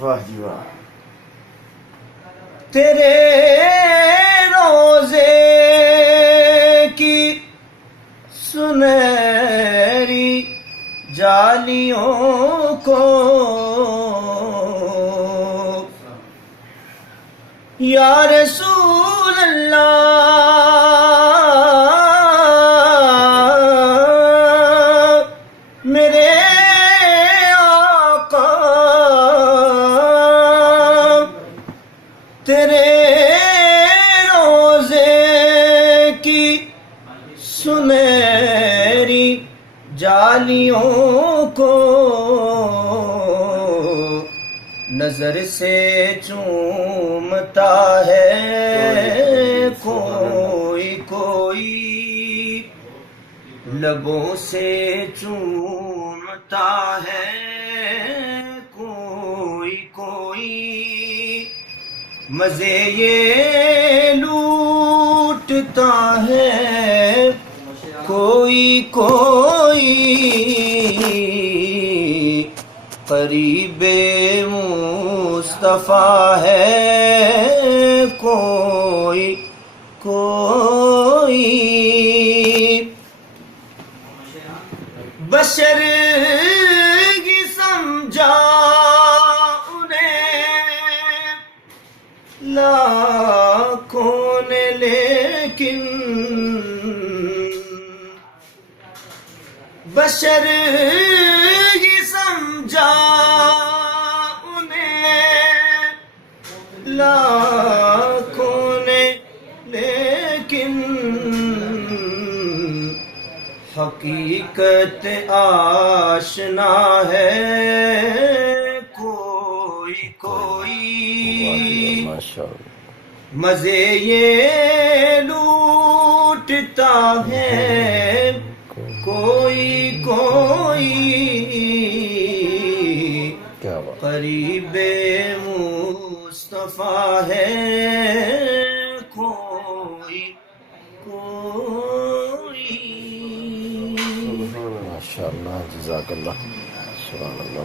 واہ جی واہ. تیرے روزے کی سنہری جالیوں کو یا رسول اللہ میرے آقا تیرے روزے کی سنہری جالیوں کو نظر سے چومتا ہے کوئی کوئی لبوں سے چومتا ہے کوئی کوئی مزے یہ لوٹتا ہے کوئی کوئی قریب مصطفیٰ ہے کوئی کوئی بشر کی سمجھا انہیں لاکھوں نے لیکن بشر کی سمجھا انہیں لاکھوں نے لیکن حقیقت آشنا ہے کوئی کوئی مزے یہ لوٹتا ہے کوئی کوئی قریب مصطفیٰ ہے کوئی کوئی. ماشاء اللہ جزاک اللہ سبحان اللہ.